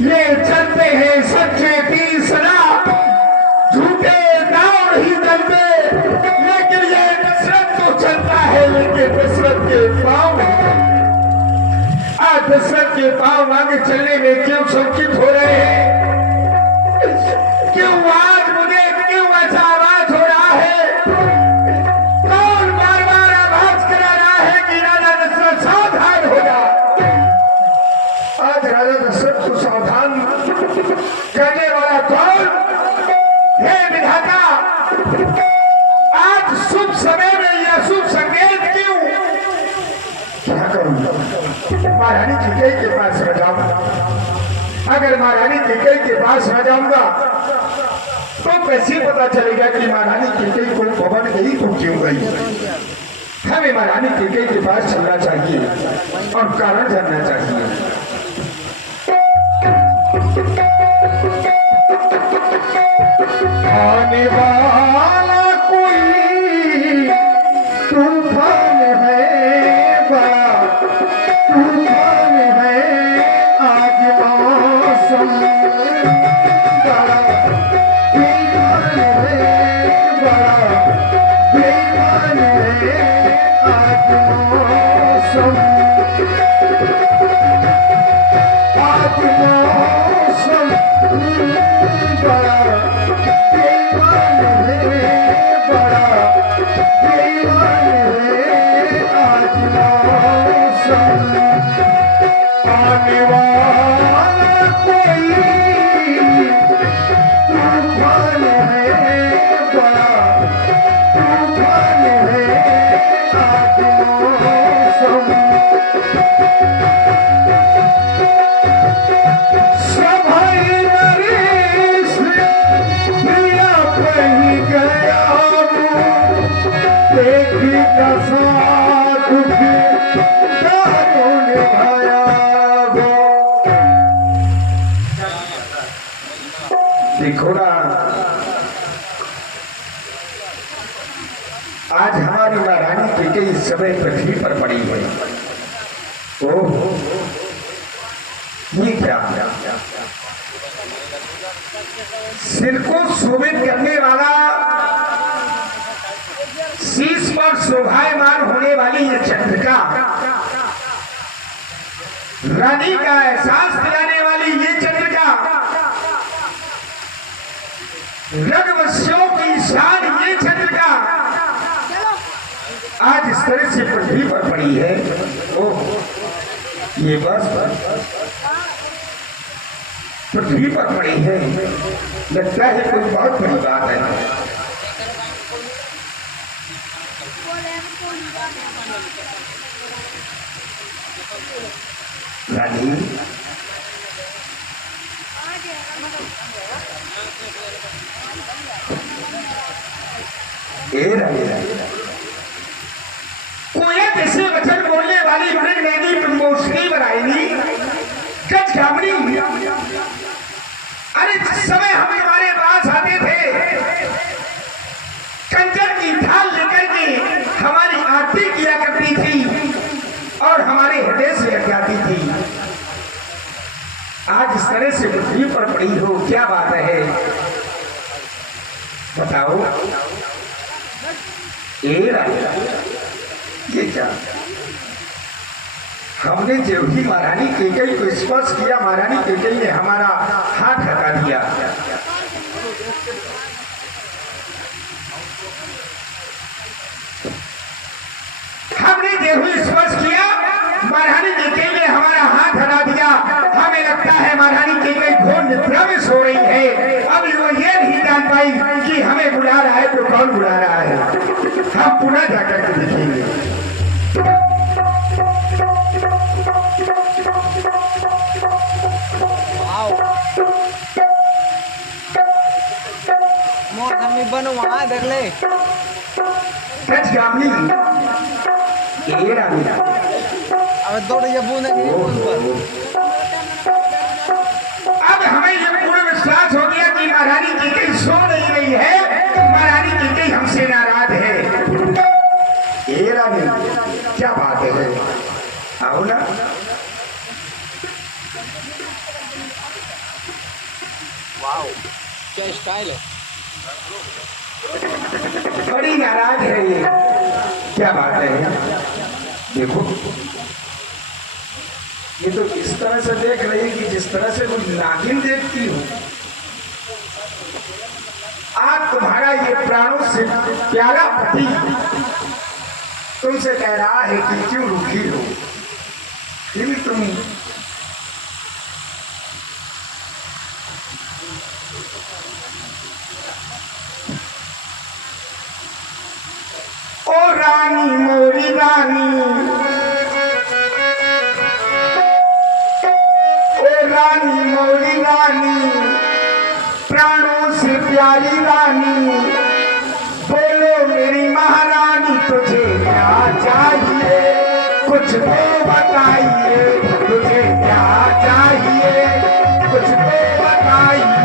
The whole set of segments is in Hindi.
ये चलते हैं सच्चे तीसरा, झूठे दाव ही दलते, लेकिन ये दशरथ तो चलता है, लेकिन दशरथ के पाँव आज दशरथ के पाँव आगे चलने में क्यों शंकित हो रहे हैं? क्यों आज मुझे क्यों ऐसा आवाज हो रहा है? कौन बार बार आवाज करा रहा है कि राजा दशरथ सावधान हो जा? आज राजा दशरथ को सावधान करने वाला कौन? हे विधाता, आज शुभ समय में यह शुभ संकेत क्यों? क्या करूं? महारानी कैकेयी के पास न जाऊंगा। अगर महारानी कैकेयी के पास न जाऊंगा तो कैसे पता चलेगा कि महारानी कैकेयी को भवन गई तो क्यों गई? हमें महारानी कैकेयी के पास चलना चाहिए और कारण जानना चाहिए। आने वाला कोई तूफान है, बड़ा तूफान है, आज मौसम बड़ा बेईमान है, बड़ा बेईमान है, आज मौसम बड़ा देखो ना, आज हमारी महारानी कैकेयी इस समय पृथ्वी पर पड़ी है। ओह, ये क्या? सिर को शोभित करने वाला, शीश पर शोभायमान होने वाली ये चंद्रिका, रानी का एहसास दिलाने वाली ये चंद्रिका, रगवंशियों की शान ये चंद्रिका आज इस तरह से पृथ्वी पर पड़ी है। ओह, ये बस पृथ्वी पर पड़ी है, लगता है कोई बहुत बड़ी बात है। रानी, कोया जैसे वचन बोलने वाली मृग नैनी ब्रह्मोष्णी बनाएगी गज गामनी। अरे जिस समय हम तुम्हारे पास आते थे, कंचन की ढाल लेकर के हमारी आरती किया करती थी और हमारे हृदय से लग जाती थी, आज इस तरह से पृथ्वी पर पड़ी हो, क्या बात है? बताओ। ये क्या? हमने जो ही महारानी कैकेयी को स्पर्श किया, महारानी कैकेयी ने हमारा हाथ हटा दिया। हमने जो ही स्पर्श किया, महारानी कैकेयी ने हमारा हाथ हटा दिया। हमें लगता है महारानी कैकेयी घोर निद्रा में सो रही है। अब वो ये नहीं जान पाई कि हमें बुला रहा है तो कौन बुला रहा है। हम पुनः जाकर के देखेंगे। बनो वहां देख ले। अब दौड़ ये बूंद अब हमें ये पूर्ण विश्वास हो गया कि महारानी कैकेयी सो नहीं रही है, महारानी कैकेयी हमसे नाराज है। ये रानी, क्या बात है? आओ ना। काय ले बड़ी नाराज है ये, क्या बात है? देखो ये तो इस तरह से देख रही है कि जिस तरह से कोई नागिन देखती हो। आज तुम्हारा ये प्राणों से प्यारा पति तुमसे कह रहा है कि क्यों रुकी हो, फिर भी तुम ओ रानी मोरी रानी, ओ रानी मोरी रानी, प्राणों से प्यारी रानी, बोलो मेरी महारानी तुझे क्या चाहिए, कुछ तो बताइए, तुझे क्या चाहिए, कुछ तो बताइए।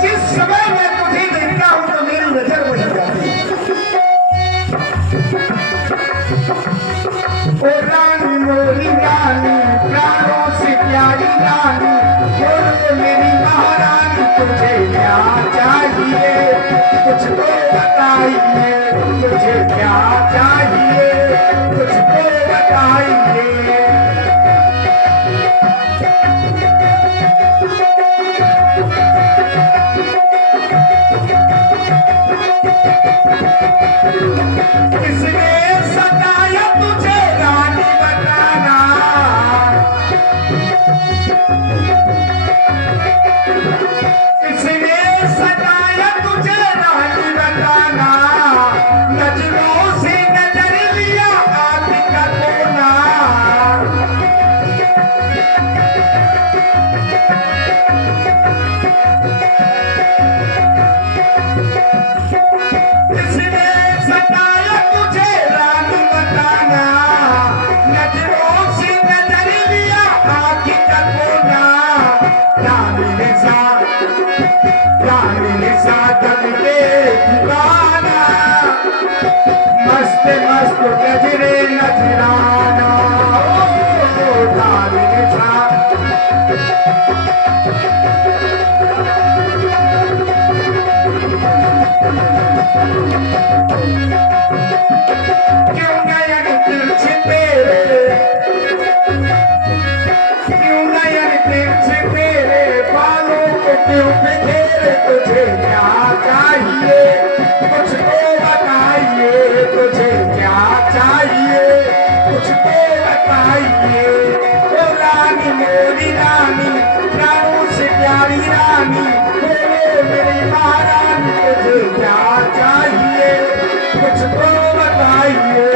जिस समय मैं तुझे देखता हूं तो मेरी नजर वही जाती है। ओ रानी मोरी रानी, प्राणों से प्यारी रानी, बोलो मेरी महारानी तुझे क्या चाहिए, कुछ तो बताइए, तुझे क्या चाहिए, कुछ तो बताइए। किसने सताया तुझे रानी बताना, किसने सताया तुझे रानी बताना, नजरों से नजर लिया आँख का कोना। किसने सताया तुझे रानी बताना, नजरों से नजर लिया आँख का कोना। रानी निशा दल के दीवाना, मस्त मस्त गजरे नजराना। ओ रानी निशा क्यों नयन तिरछे तेरे, क्यों नयन तिरछे तेरे, बालों को क्यों बिखेरे, तुझे क्या चाहिए, कुछ तो बताइए, तुझे क्या चाहिए, कुछ तो बताइए। ओ रानी मोरी रानी, प्राणों से प्यारी रानी, बोलो मेरी महारानी तुझे क्या चाहिए, कुछ तो बताइए,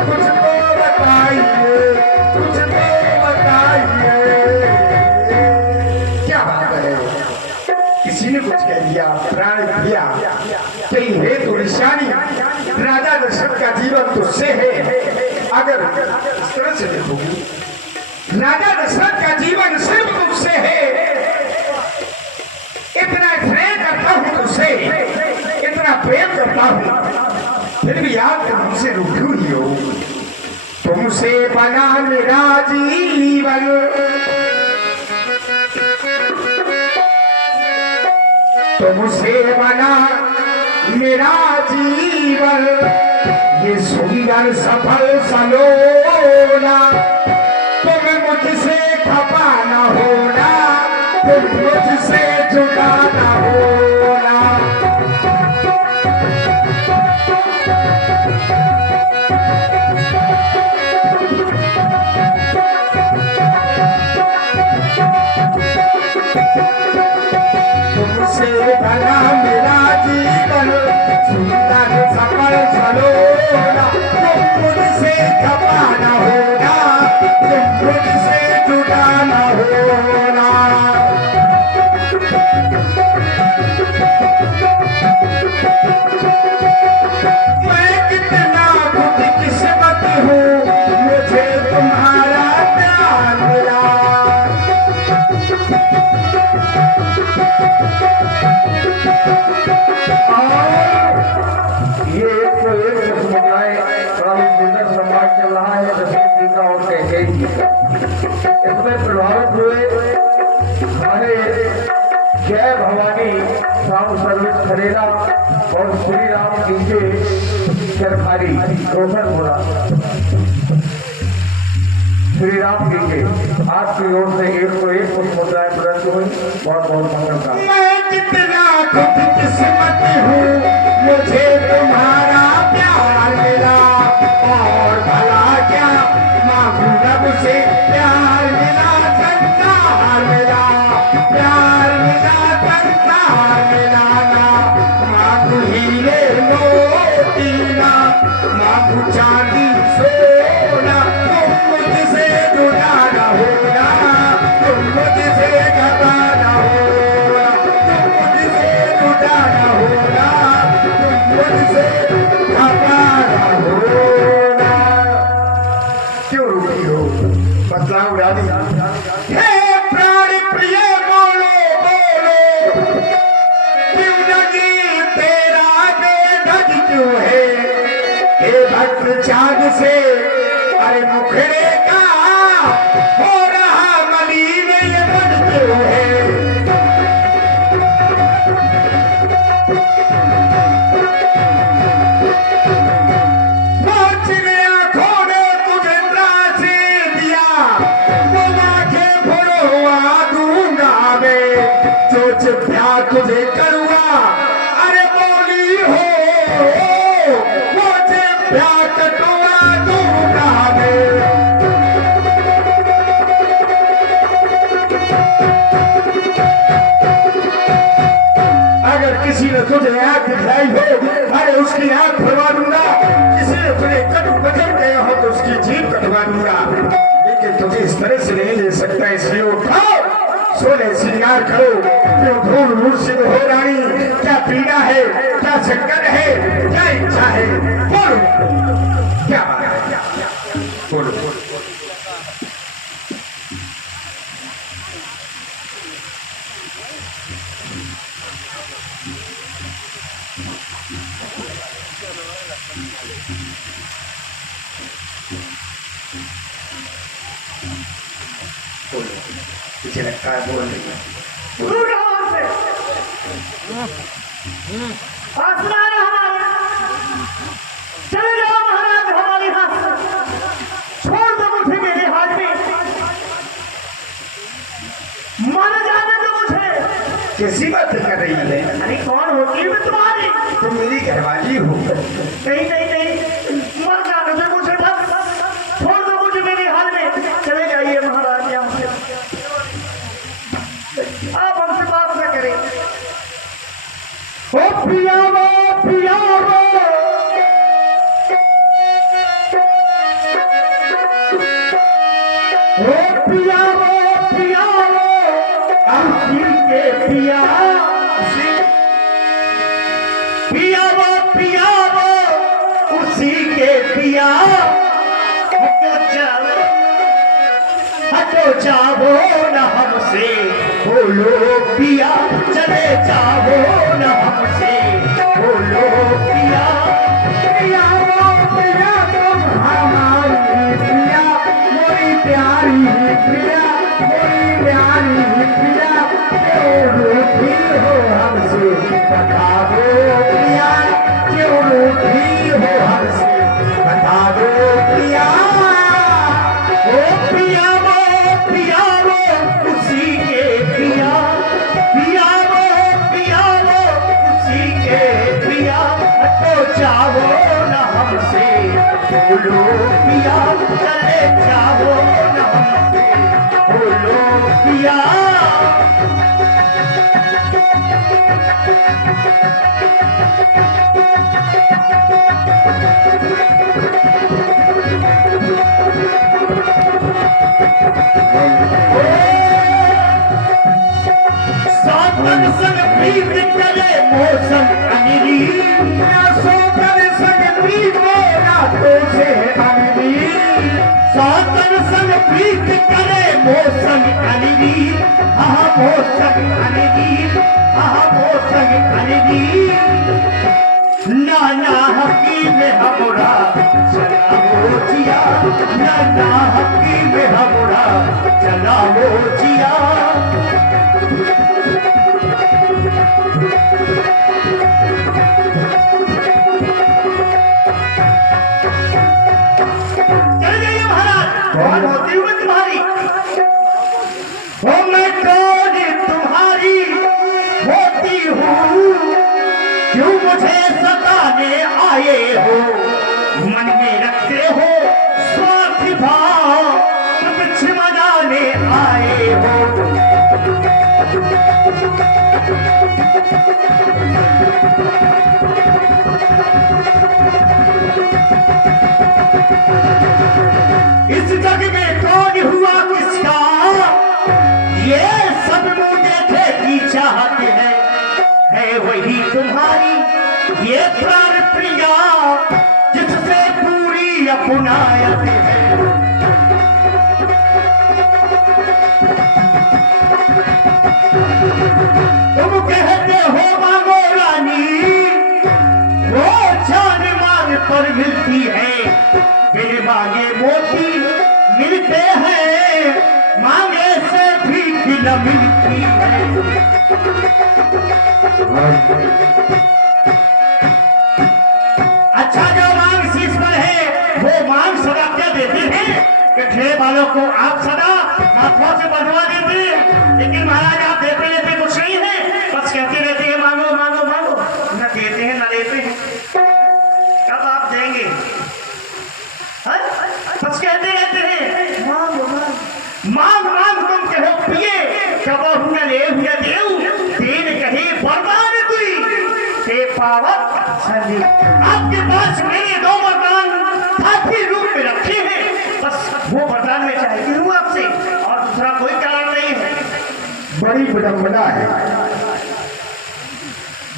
कुछ तो बताइए, कुछ तो बताइए। क्या बात है, किसी ने कुछ कह दिया, प्राण दिया, कहीं है तो निशानी, राजा दशरथ का जीवन तुझसे है। अगर इस तरह से देखोगी, राजा दशरथ का जीवन सिर्फ तुझसे है। इतना स्नेह करता हूं तुझसे, इतना प्रेम करता हूं, फिर भी आप तुमसे रूठी हुई हो। तुमसे बना मेरा जीवन, तुमसे बना मेरा जीवन, ये सुंदर सफल सलोना, तुम मुझसे खपा न होना, तुम मुझसे जुदा न होना। तुमसे बना मेरा जीवन, सुंदर सफल सलोना, तुम मुझसे खपा न होना, तुम मुझसे जुदा न होना। ये एक तो एक रसमलाई सुंदर समाज चल रहा है दशरथ जी का और कैकेयी जी का। इसमें प्रभावित हुए हमारे जय भवानी राम सर्विस खरेला और श्री राम डीजे चरखारी रोशन बोला श्री राम डीजे आपकी ओर से एक तो एक मुद्राएं प्रदत्त हुई। बहुत बहुत मंगल का। मैं कितना खुशकिस्मत हूँ मुझे तुम्हारा प्यार मिला और भला क्या मांगू रब से प्यार मिला संसार मिला प्यार मिला संसार मिला ना मांगू हीरे मोती ना मांगू चांदी सोना तुम मुझसे जुदा न होना तुम मुझसे घटा न होना तुम मुझसे जुदा न होना तुम मुझसे घटा न होना। क्यों रुकी हो बतलाओ रानी। हे प्राण प्रिय बोलो बोलो क्यों लगी तेरा बेधक क्यों है हे भक्त चाँद से अरे मुखड़े का हो रहा मलिन ये मन क्यों है। पहुंच गया खोने तुझे त्रासे दिया वो आंखें फोड़वा दूंगा मैं सोच प्यार तुझे करूँगा अरे बोली हो मुझे प्यार कटवा दूंगा मैं। अगर किसी ने तुझे आंख दिखलाई हो अरे उसकी आंख फड़वा दूंगा किसी ने तुझे कट बचन गया हो तो उसकी जीभ कटवा दूंगा लेकिन तुझे इस तरह से नहीं ले सकता इसलिए उठाओ सोले श्रृंगार करो क्यों धूल धूल सिद्ध हो रानी क्या पीड़ा है क्या संकट है क्या इच्छा है बोलो क्या बात है बोलो। मुझे लगता है बोल रही है आसमान हमारे चले जाओ महाराज हमारे हाथ से छोड़ दो मुझे मेरे हाथ में मर जाने दो मुझे। कैसी बात कर रही है। अरे कौन होती है मैं तुम्हारी तुम मेरी घरवाली हो। नहीं नहीं नहीं मर जाने दो मुझे बस छोड़ दो मुझे मेरे हाल में चले जाइए महाराज यहाँ से आप हमसे बात न करें। ओ पिया वो पिया वो ओ पिया वो पिया वो दिल के पिया पिया वो उसी के पिया हटो जाओ न हमसे बोलो पिया चले जाओ न हमसे बोलो पिया पिया वो पिया तुम हमारी पिया मोरी प्यारी पिया मोरी प्यारी पिया क्यों रूठी हो हमसे बता दो पिया क्यों रूठी हो हमसे बता दो पिया। ओ पिया वो उसी के पिया उसी के पिया हटो जाओ न हमसे बोलो पिया चले जाओ न हमसे बोलो पिया। सातन संग प्रीत करे मौसम अनिरी सोकर संग पीते रातों से अनवी सातन संग प्रीत करे मौसम अनिरी मौसम अनिरी नाना हकीम हमरा चलाओ जिया, नाना हकीम हमरा चलाओ जिया। चल जाइए महाराज। कौन होती हूँ मैं तुम्हारी? हो मैं कौन तुम्हारी होती हूँ? क्यों मुझे सताने आए हो? मन में रखते हो स्वार्थ भाव, कुछ मनाने आए हो। इस जग में कौन हुआ किसका? ये सब मुंह देखे की चाहते हैं। है वही तुम्हारी ये प्राण प्रिया, जिससे पूरी अपनायत है। तुम कहते हो मांगो रानी, वो जान मांग पर मिलती है। बिन मांगे मोती मिलते हैं, मांगे से भी न मिलती है। अच्छा जो मांग शीश पर है वो मांग सदा क्या देते हैं? पिछले वालों को आप सदा हाथों से बढ़वा देते हैं, लेकिन महाराज आप देते रहते कुछ नहीं है, बस कहते रहते हैं मांगो मांगो मांगो, न देते हैं न लेते हैं। कब आप देंगे? बस कहते रहते हैं मांगो मांग मांग, तुम कहो पिए कब न ले हुए देव, देन कहे बरबाद हुई ते पावत संजी। आपके पास मेरे दो वरदान साथी रूप में रखे हैं, बस वो वरदान मैं चाहती हूँ आपसे, और दूसरा कोई कारण नहीं है। बड़ी विडंबना है।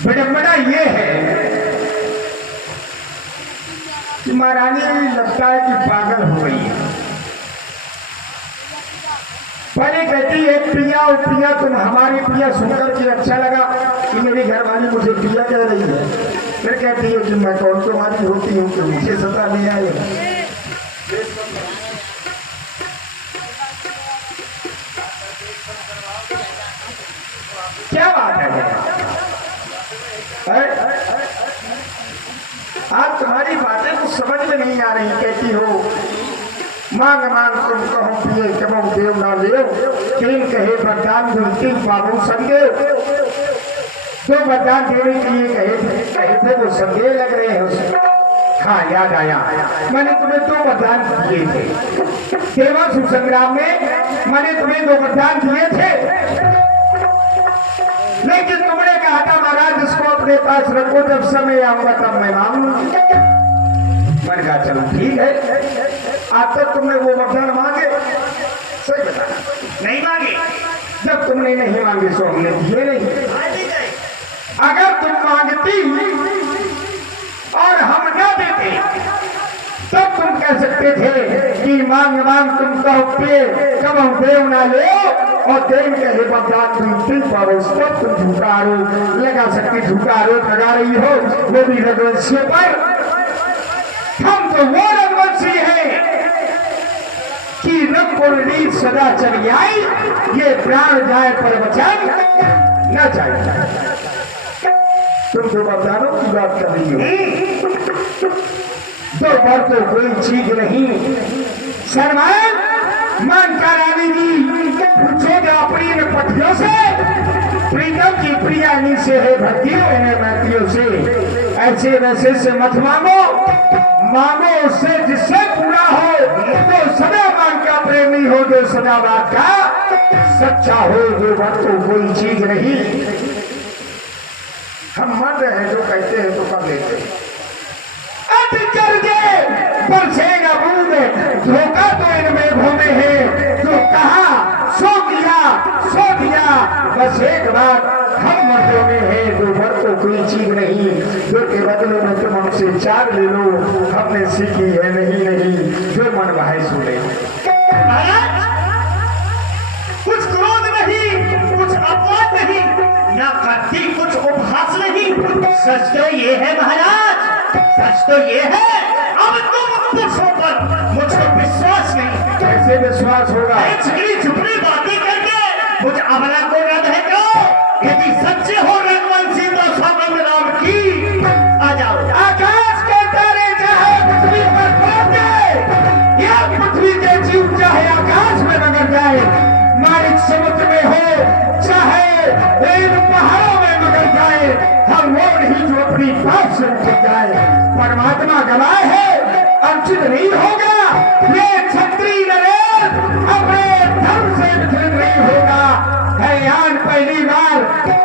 विडंबना ये है कि महारानी लगता है कि पागल हो गई है। पहले कहती है प्रिया और प्रिया, तुम हमारी प्रिया सुनकर के अच्छा लगा कि मेरी घरवाली मुझे प्रिया कह रही है। फिर कहती है कि मैं कौन तुम्हारी होती हूँ कि मुझे सता नहीं आए। क्या बात है? आज तुम्हारी बातें कुछ समझ में नहीं आ रही। कहती हो मांग मांग तुम कहो पिए कबो देव ना देव, तीन कहे वरदान गुलती बाबू संदेव। दो वरदान देने के लिए कहे थे वो संदेह लग रहे हैं उसमें। हाँ याद आया, मैंने तुम्हें दो वरदान दिए थे देवासुर संग्राम में। मैंने तुम्हें दो वरदान दिए थे, लेकिन तुमने कहा था महाराज इसको अपने पास रखो, जब समय आऊंगा तब मैं मांगूंगा। मैंने कहा चलो ठीक है। आज तक तुमने वो वरदान मांगे? सही बताना। नहीं मांगे। जब तुमने नहीं मांगे सो हमने दिए नहीं। अगर तुम मांगती और हम न देते तब तुम कह सकते थे कि मांग मांग तुम कहो पे कब हम देव ना ले, और देव कहे वरदान तुम पाओ, तब तुम झूठा आरोप लगा सकती। झूठा आरोप लगा रही हो वो भी रघुवंशियों पर। हम तो वो रघुवंशी है कि रघुकुल सदा चली आई, ये प्राण जाए पर वचन न जाए। तुम दो वरदानों की बात कर रही हो, दो बार तो कोई चीज नहीं। शर्मान मानका रानी जी पूछो जो अपनी पतियों से, प्रीतम की प्रियानी से है भक्तियों इन्हें मैत्रियों से। ऐसे वैसे से मत मांगो, मांगो उससे जिससे पूरा हो। तो सदा मांग का प्रेमी हो, जो सदा बात का सच्चा हो, जो बात तो कोई चीज नहीं। हम मर रहे हैं जो कहते हैं तो कर लेते हैं। कर दे बरसेगा बूंद, धोखा तो इनमें घूमे हैं। जो कहा सो दिया बस एक बात हम मर्दों में है, जो भर तो कोई चीज नहीं। जो के बदले में तुम हमसे चार ले लो, हमने सीखी है नहीं जो मन भाई सुने। कुछ क्रोध नहीं, कुछ अपमान नहीं, न करती कुछ उपहास नहीं। सच तो ये है महाराज, सच तो ये है, अब तुम पुरुषों पर मुझको विश्वास नहीं। कैसे विश्वास होगा? छिपड़ी छुपड़ी बातें करके मुझ अमला को रद है क्यों? यदि सच्चे हो रघुवंशी तो सौगंध राम की। आ जाओ। आकाश के तारे चाहे पृथ्वी पर पहुंच जाए या पृथ्वी के जीव चाहे आकाश में मगर जाए, मालिक समुद्र में हो चाहे इन पहाड़ों में मगर जाए, हम वो नहीं जो अपनी बात से उठ जाए। परमात्मा गवाह है, अंकित नहीं होगा। ये क्षत्रिय नरेश अपने धर्म से विचलित नहीं होगा। है यान पहली बार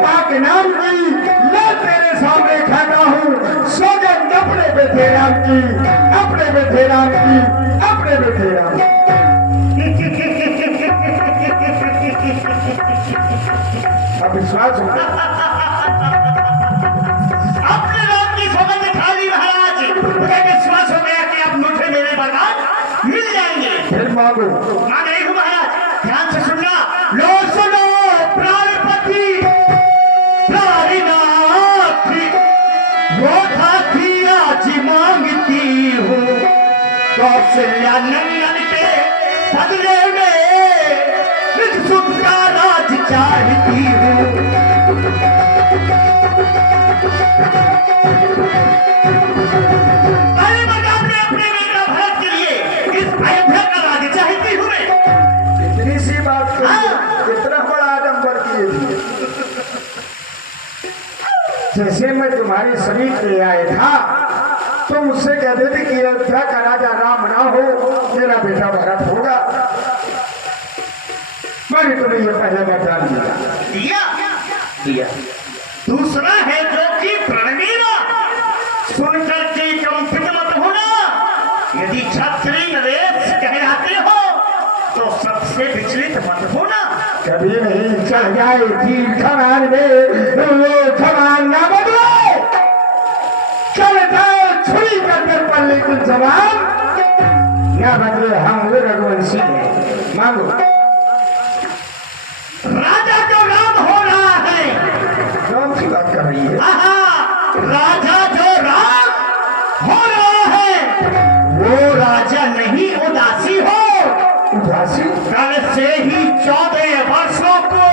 पाक नाम की मैं तेरे सामने खाता हूँ। सौगंध अपने बेटे राम की, अपने बेटे राम की, अपने बेटे राम की। अब विश्वास होगा? अपने राम की सौगंध खा ली महाराज। मुझे विश्वास हो गया कि अब मुझे मेरे बरबाद मिल जाएंगे। फिर मांगो। मांग रही हूँ महाराज, ध्यान से सुनना। लो सुनो प्राणपति प्राणनाथ, वो खाती आज मांगती हूँ कौशल्या नंदन के बदले में निज सुख का राज चाहती हूँ। अरे मैडम ने अपने बेटा भरत के लिए इस अयोध्या का राज चाहती हूँ मैं। इतनी सी बात कही, इतना बड़ा आडंबर किए थे। जैसे मैं तुम्हारे समीप ले आया था, तुम मुझसे कहते थे कि अयोध्या का राजा राम ना हो, मेरा बेटा भरत होगा। मैंने तुम्हें ये पहले वरदान दिया। दिया दूसरा है जो कि प्रणवीरा, सुनकर के कंपित मत होना। यदि क्षत्रिय नरेश कहलाते हो तो सबसे विचलित मत होना। कभी नहीं चढ़ जाए तीर कमान में, वो कमान ना बदले। चल जाओ छुरी कर पर, लेकिन जवाब ना बदले। हम वो रघुवंशी हैं। मांगो। राजा जो राम हो रहा है, राम की बात कर रही है। राजा जो राम हो रहा है, वो राजा नहीं उदासी हो। उदासी? कल से ही 14 वर्षों को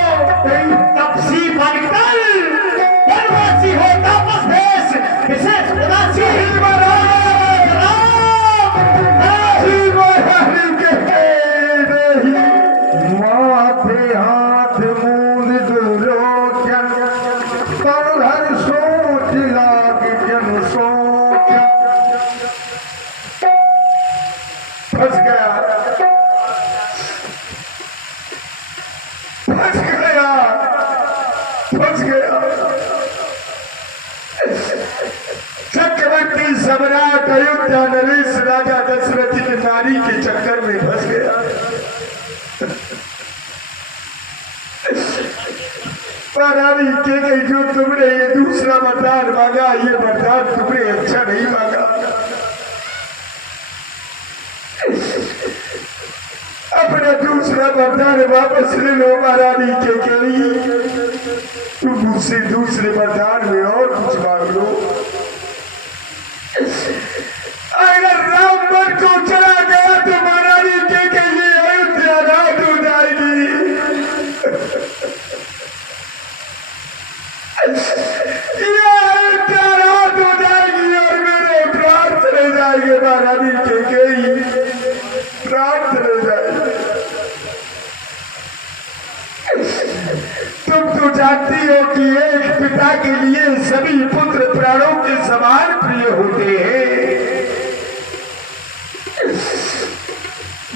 तपसी बनकर वनवासी हो तापस देश, विशेष उदासी माथे हाथ मूंद दुलोचन, पर हर सोच लाग जन सोच। फंस गया, फंस गया, फंस गया। चक्रवर्ती सम्राट अयोध्या नरेश राजा दशरथ की नारी के चक्कर में फंस गया। रानी के गई जो तुमने ये दूसरा वरदान मांगा, ये वरदान तुमने अच्छा नहीं मांगा। अपना दूसरा वरदान वापस ले लो महारानी के गई। तुम मुझसे दूसरे वरदान में और कुछ मांग लो। अगर राम मन को चला गया तो महारानी के गई अयोध्या रात हो जाएगी। रात हो जाएगी और मेरे प्राण चले जाएंगे। महारानी के गई प्राण चले जाएंगे। तुम तो जानती हो कि एक पिता के लिए सभी पुत्र प्राणों के समान प्रिय होते हैं।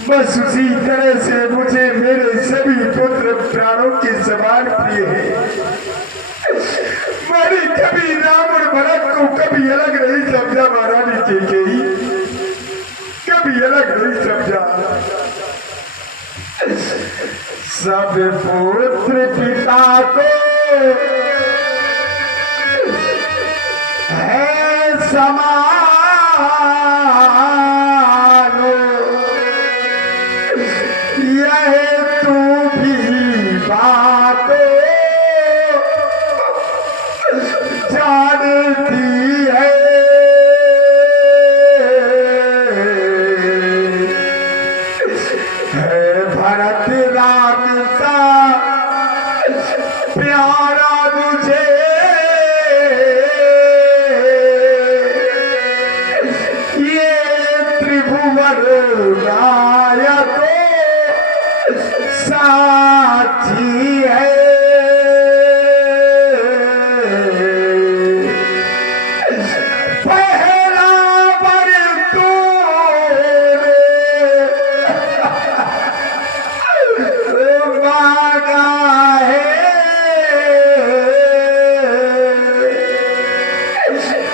बस उसी तरह से मुझे मेरे सभी पुत्र प्राणों के समान प्रिय हैं। मैंने कभी राम और भरत को कभी अलग नहीं समझा। महारानी कैकेयी कभी अलग नहीं समझा। सब पुत्र पिता को है समान, यह तू भी बात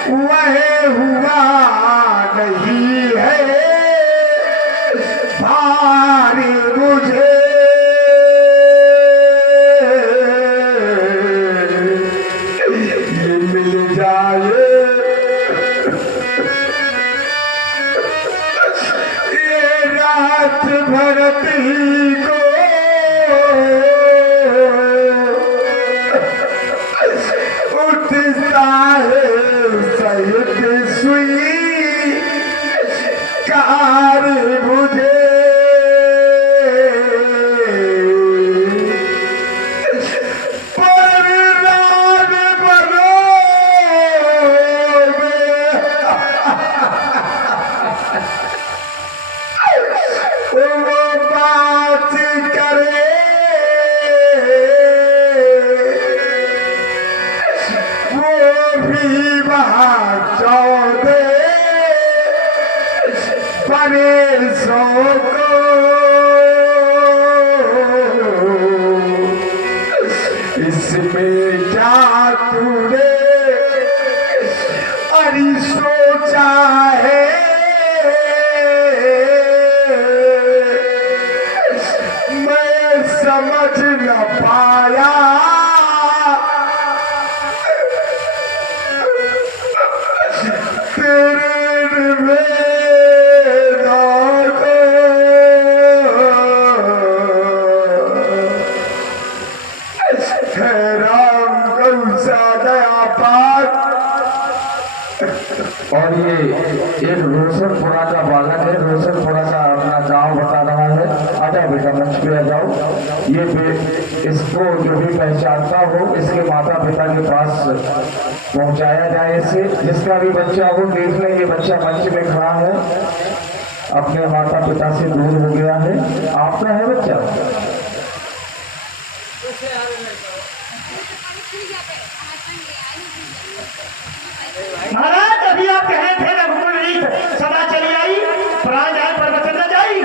वह हुआ नहीं है भारी मुझे। ये मिल जाए ये रात भरत ही को उठता है सहित सुई कार मुझे। पर रात भरो वो बात करे वो भी वहाँ 14 बरसों को इसमें क्या तूने अरे सोचा है मैं समझ न पाया। तेरे निवेदन को है राम गौसा गया पार। और ये एक रोशनपुरा का बालक है, रोशनपुरा का अपना गांव बता रहा है। आजा बेटा मंच पे आ जाओ। इसको जो भी पहचानता हो इसके माता पिता के पास पहुंचाया जाए इसे। जिसका भी बच्चा हो देख ले, ये बच्चा मंच में खड़ा है, अपने माता पिता से दूर हो गया है। आपका है बच्चा? महाराज अभी आप कहे थे रघुकुल रीत सदा चली आई, प्राण जाए पर वचन न जाई।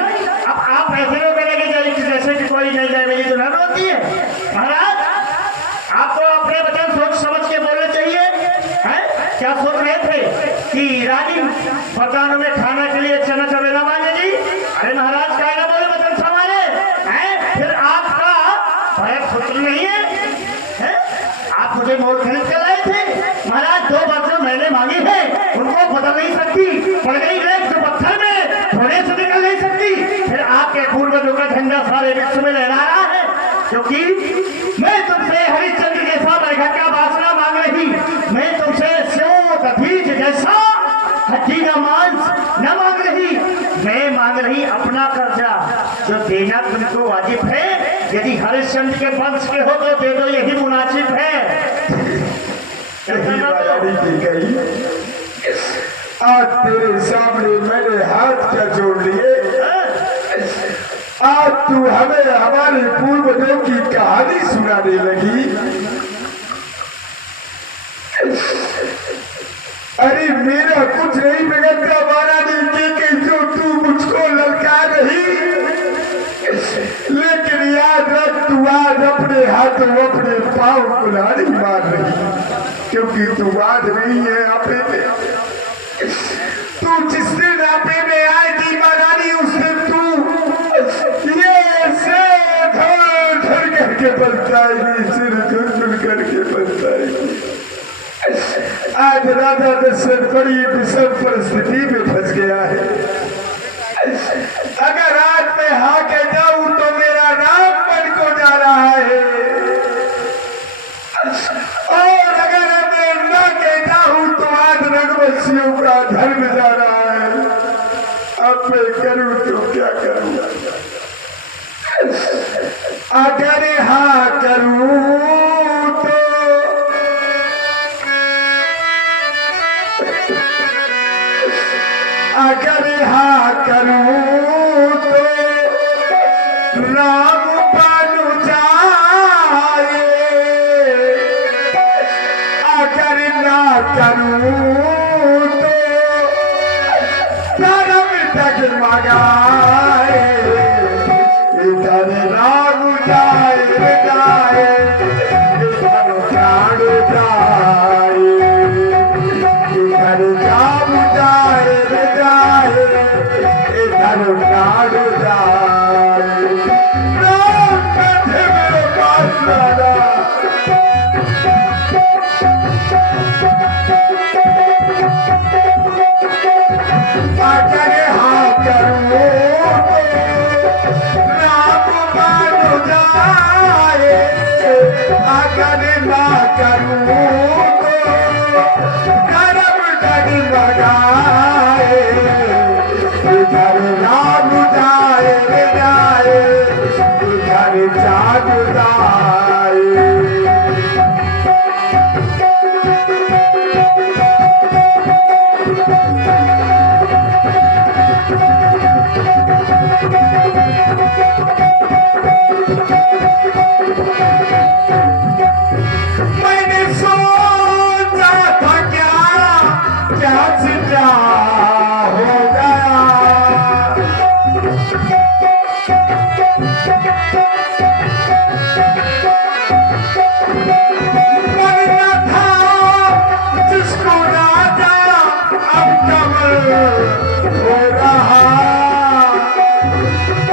अब आप ऐसे लोग करेंगे जैसे कि कोई नहीं जाए मेरी दुल्हन होती है। महाराज आपको अपने वचन सोच समझ के बोलने चाहिए। हैं? क्या सोच रहे थे कि रानी बर्तनों में खाने के लिए चना चवेला मांगेगी? अरे महाराज क्या ना बोले वचन संभाले हैं। फिर आपका भय पुत्र नहीं है? आप मुझे मोल खरीद कर लाए थे। महाराज 2 बर्तन मैंने मांगी है, उनको बदल नहीं सकती। पड़ गई रेत जो पत्थर में थोड़े से निकल नहीं सकती। फिर आपके पूर्वजों का झंडा सारे विश्व में लहरा रहा है। क्योंकि मैं तुमसे हरिश्चंद्र जैसा बरगद का वासना मांग रही, मैं तुमसे स्यों दधीच जैसा हड्डी का मांस न मांग रही। मैं मांग रही अपना कर्जा जो देना तुमको वाजिब है। यदि हरिश्चंद्र के वंश के हो तो दे दो, यही मुनासिब है। की गई आज तेरे सामने मैंने हाथ क्या जोड़ लिए। आज तू हमें हमारे पूर्वजों की कहानी सुनाने लगी। अरे मेरा कुछ नहीं बिगड़ता महारानी के जो तू मुझको ललकार रही। लेकिन याद रख तू आज अपने हाथों अपने पाँव कुल्हाड़ी मार रही, क्योंकि तू आज नहीं है आपे में। तू जिस दिन आपे में आएगी महारानी उस दिन तू ये से धड़ धड़ करके बरसाएगी, सिर झुनझुन करके बरसाएगी। आज राजा दशरथ बड़ी विषम परिस्थिति में फंस गया है। अगर आज मैं हाँ कह जाऊं तो मेरा राम बन को जा रहा है, और अगर मैं न कहता हूं तो आज रघुवंशियों का धर्म जा रहा है। अब मैं करूं तो क्या करूं? अगर हाँ करूं तो अगर हाँ करूं तो राम बन जाए, अगर ना करूं तो धर्म डगमगाए। इधर राम जाए जाए, इधर प्राण जाए, जाए अगर ना करूं तो कर्म डगमगाए इधर राम जाए जाए इधर चाँद जाए मैंने सोचा था क्या से क्या हो गया बनना था जिसको राजा अब कमल हो रहा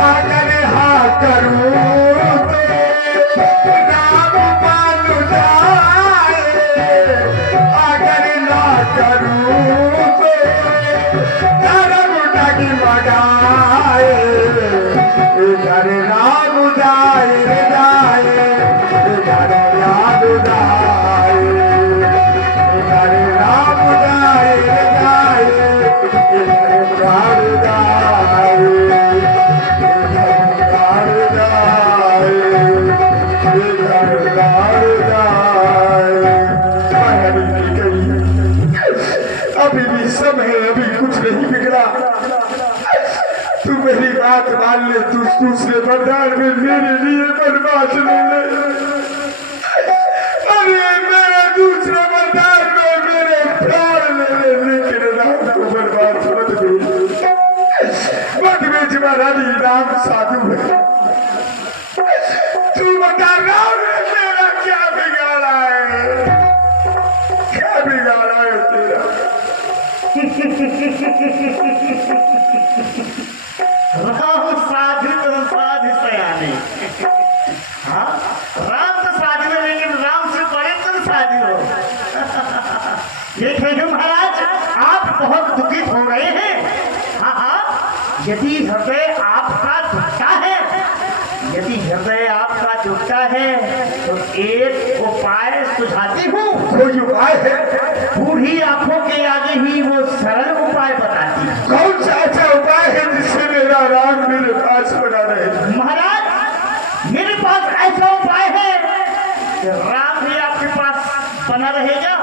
अगर हाँ करूं तो राम बन जाए अगर ना करूं तो धर्म डगमगाए इधर राम जाए जाए इधर राम जाए इधर राम जाए जाए इधर राम जाए अभी भी समय अभी कुछ नहीं बिगड़ा तू मेरी बात मान ले तू दूसरे बरदान में मेरे लिए बनवास ले ले अरे मेरे दूसरे बरदान में मेरे प्राण ले ले लेकिन राम को बर्बाद मत बेच महारानी राम साधु है तू बता राम ने तेरा क्या बिगाड़ा है क्या बिगाड़ा है तेरा राम साधु तुम साधु सयाने हाँ राम तो साधु है लेकिन राम से बड़े तुम साधु हो देखिए महाराज आप बहुत दुखित हो रहे हैं हाँ हाँ यदि हृदय आपका दुखता है यदि हृदय आपका दुखता है तो एक उपाय सुझाती हूँ कोई उपाय है बूढ़ी आंखों के आगे ही वो सरल उपाय बताती है कौन सा ऐसा उपाय है जिससे मेरा राम मेरे पास बना रहे महाराज मेरे पास ऐसा उपाय है कि राम भी आपके पास बना रहेगा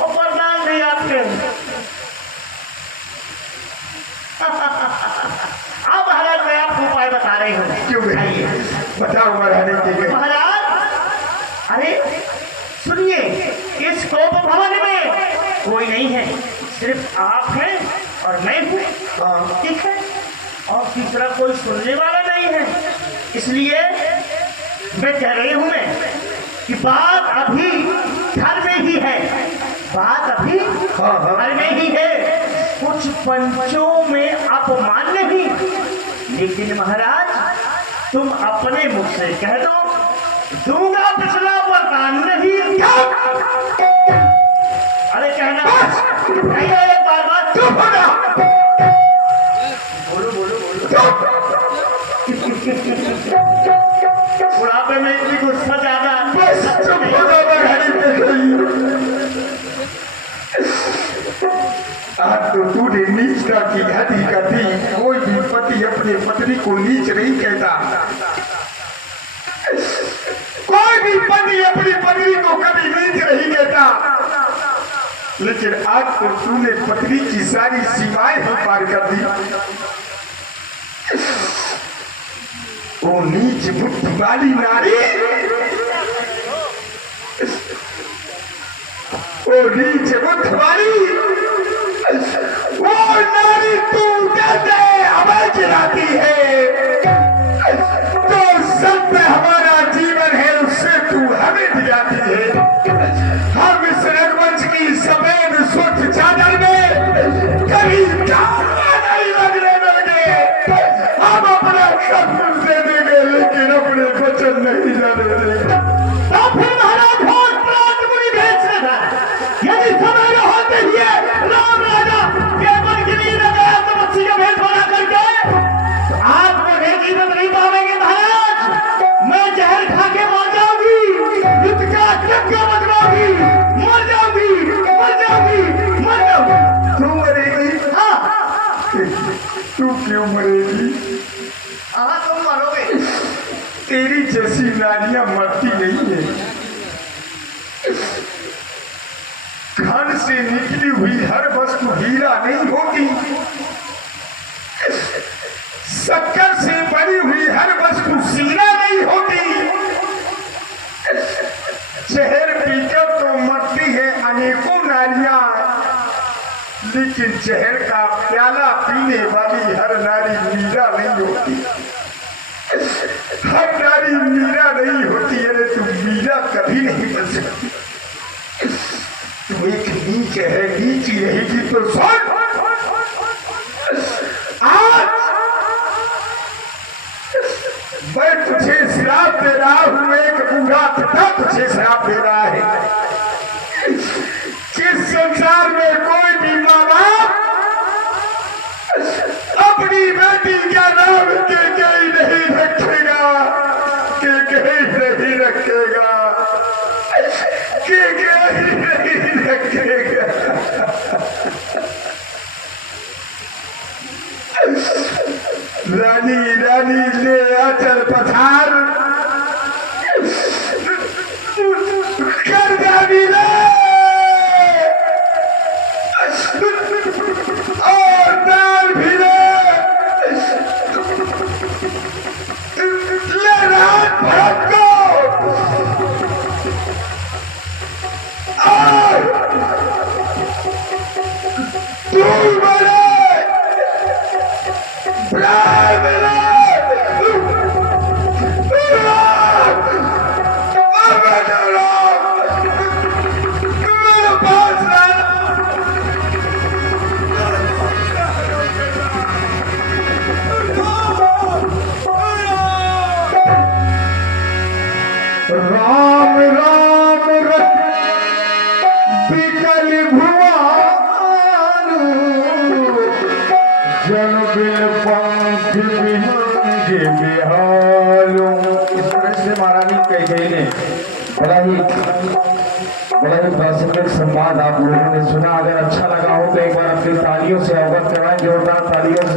और वरदान भी आपके अब महाराज मैं आपको उपाय बता रही हूँ क्यों आइए बताओ महारानी के लिए महाराज अरे सुनिए इस कोप भवन में कोई नहीं है सिर्फ आप हैं और मैं हूँ ठीक है और तीसरा कोई सुनने वाला नहीं है इसलिए मैं कह रही हूँ मैं कि बात अभी घर में ही है बात अभी घर में ही है कुछ पंचों में अपमान नहीं लेकिन महाराज तुम अपने मुख से कह दो दूंगा पिछला वरदान नहीं क्या अरे कहना कहिए एक बार चुप हो जा बोलो बोलो बोलो बुढ़ापे में इतनी गुस्सा ज्यादा बस चुप हो जा महारानी के लिए आज तो तूने नीचता की हदी का दी कोई भी पति अपने पत्नी को नीच नहीं कहता कोई भी पति अपनी पत्नी को कभी नीच नहीं कहता लेकिन आज तो तूने पत्नी की सारी सीमाएं ही पार कर दी वो नीच बुद्धि वाली नारी वो नीच बुद्धि वाली वो नारी तू कैसे हमें गिराती है जो सत्य हमारा जीवन है उससे तू हमें दिलाती है हम इस रंगमंच की सफेद स्वच्छ चादर में कभी नहीं लगने देंगे हम अपना सब कुछ दे देंगे लेकिन अपने वचन नहीं जाने देंगे तो फिर महाराज भोज प्रांत मुनि भेज रहा यदि समय न होते हुए राम राजा केवल के लिए न गया तो बच्ची का भेद बना करके तो आप मुझे जीवन नहीं पावेंगे महाराज क्यों मरेगी? हाँ तुम मरोगे। तेरी जैसी नारियां मरती नहीं है। खान से निकली हुई हर वस्तु हीरा नहीं होती, शक्कर से बनी हुई हर वस्तु सीरा नहीं होती। जहर पीकर तो मरती है अनेकों नारियां, लेकिन जहर का प्याला पीने वाली हर नारी मीरा नहीं होती। हर नारी मीरा नहीं होती। अरे तुम मीरा कभी नहीं बन सकती। तू एक नीच है, नीच रहेगी तो सुन, आज मैं तुझे श्राप दे रहा हूं। एक बूढ़ा पिता तुझे श्राप दे रहा है। जिस संसार में कोई भी माँ बाप अपनी बेटी का नाम के कहीं नहीं रखेगा, के कहीं नहीं रखेगा, के कहीं नहीं रखेगा। रानी रानी ले अचल पथार कर जानी ले, और दाल भी ले रात भर को, और तू मरे प्राण मिले। मेरे पास राम राम रख बिकल भुआनु, जन बिल पंख बिहंगे बिहारू। इस तरह से महारानी कैकेयी ने बड़ा ही प्रासंगिक संवाद आप लोगों ने सुना। अगर अच्छा लगा हो तो एक बार अपनी तालियों से अवगत कराएं, जोरदार तालियों से।